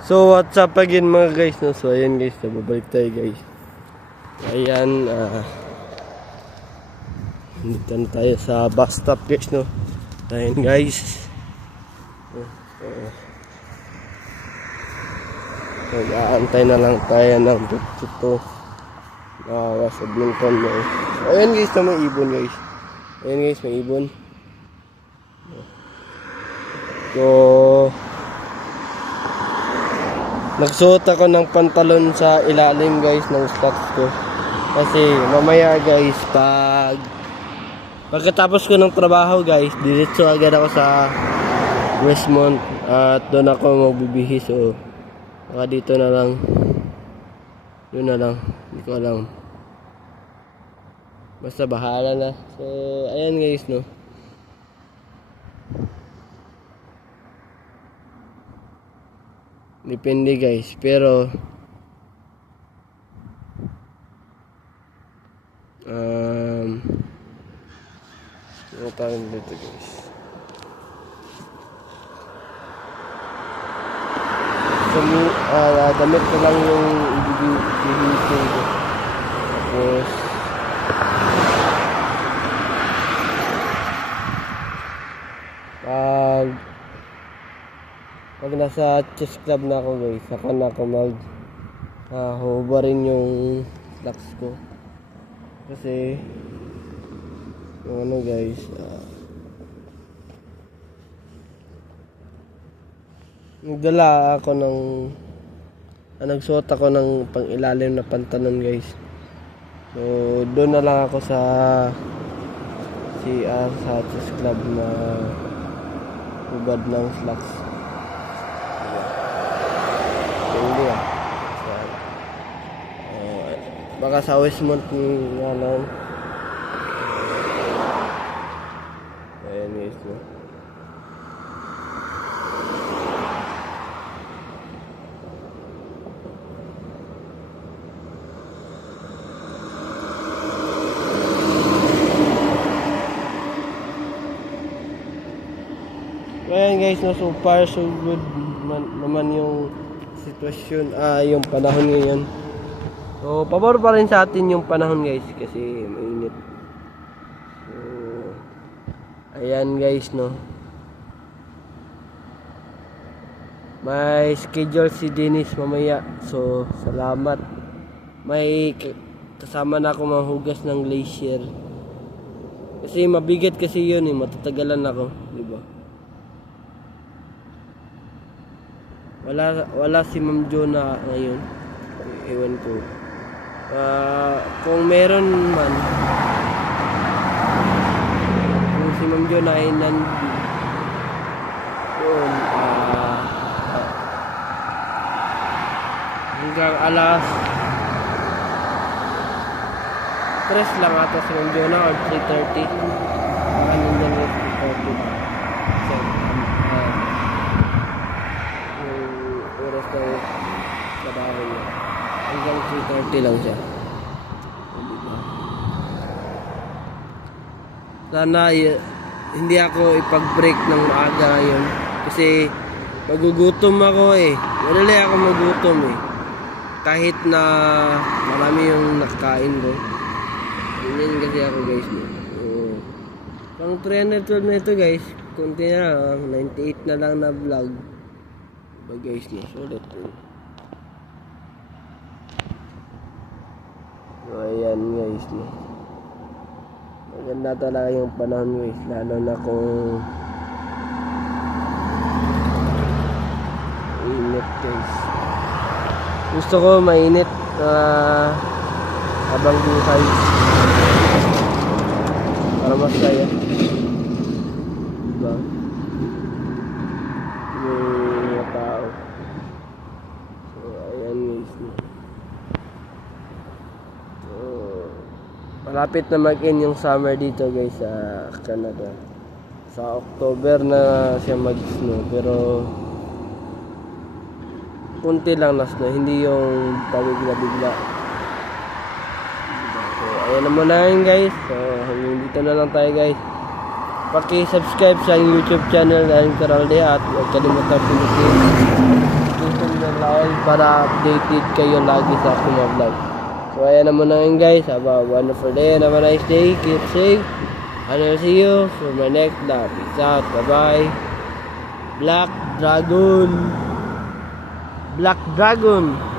So what's up again mga guys, no? So ayan guys, nababalik tayo guys. Ayan, dito na tayo sa bus stop guys, no? Ayan guys. Mag-aantay na lang tayo ng dito. Sa Blinton mo. Ayan guys, na may ibon guys. Ayan guys, may ibon. So nagsuot ako ng pantalon sa ilalim guys ng stocks ko. Kasi mamaya guys, pagkatapos ko ng trabaho guys, diretso agad ako sa Westmont at doon ako magbibihis. So baka dito na lang. Yun na lang. Hindi ko alam. Basta bahala na. So ayan guys, no. Depende guys, pero ano tawag dito guys, damit ko lang yung ibibihisin ko. Tapos pag nasa chess club na ako guys, saka na ako hubarin yung slacks ko. Kasi yung ano guys, nagdala ako ng nagsuot ako ng pang-ilalim na pantalon guys. So doon na lang ako sa CR sa chess club na hubad ng slacks. Hindi baka sa Westmont nga lang. Ayan guys, no? Ayan guys, no? So far so good naman yung sitwasyon, yung panahon ngayon. So pabor pa rin sa atin yung panahon guys, kasi mainit. So ayan guys, no. May schedule si Dennis mamaya. So salamat. May kasama na ako mahugas ng glacier. Kasi mabigat kasi yun matatagalan ako, di ba? Wala si Ma'am Jonah ngayon. Ewan ko. Kung meron man, kung si Ma'am Jonah ay yun, hanggang alas 3 lang ata si Ma'am Jonah or 3:30. Nandun yung 3:30. Hanggang 3:30 lang siya. Sana hindi ako ipag-break ng maaga ngayon kasi magugutom ako madali ako magutom kahit na marami yung nakakain ko. Ganyan kasi ako guys. Pang 312 na ito guys, kunti na 98 na lang na vlog ba guys, no? Sulit So ayan guys, no? Maganda talaga yung panahon guys, lalo na kung init guys. Gusto ko mainit habang buhay para masaya, diba? Yung mga tao. So ayan guys, no? Malapit na mag-end yung summer dito guys sa Canada. Sa October na siya mag-snow, pero kunti lang na snow, hindi yung pabigla-bigla. So ayan na muna yun guys. So hanggang dito na lang tayo guys. Paki-subscribe sa YouTube channel ng Caralde at huwag kalimutan pinutin Oil para updated kayo lagi sa aking mga vlog. So ayan naman na yun guys. Have a wonderful day and have a nice day. Keep safe. And I'll see you for my next vlog. Peace out. Bye-bye. Black Dragon. Black Dragon.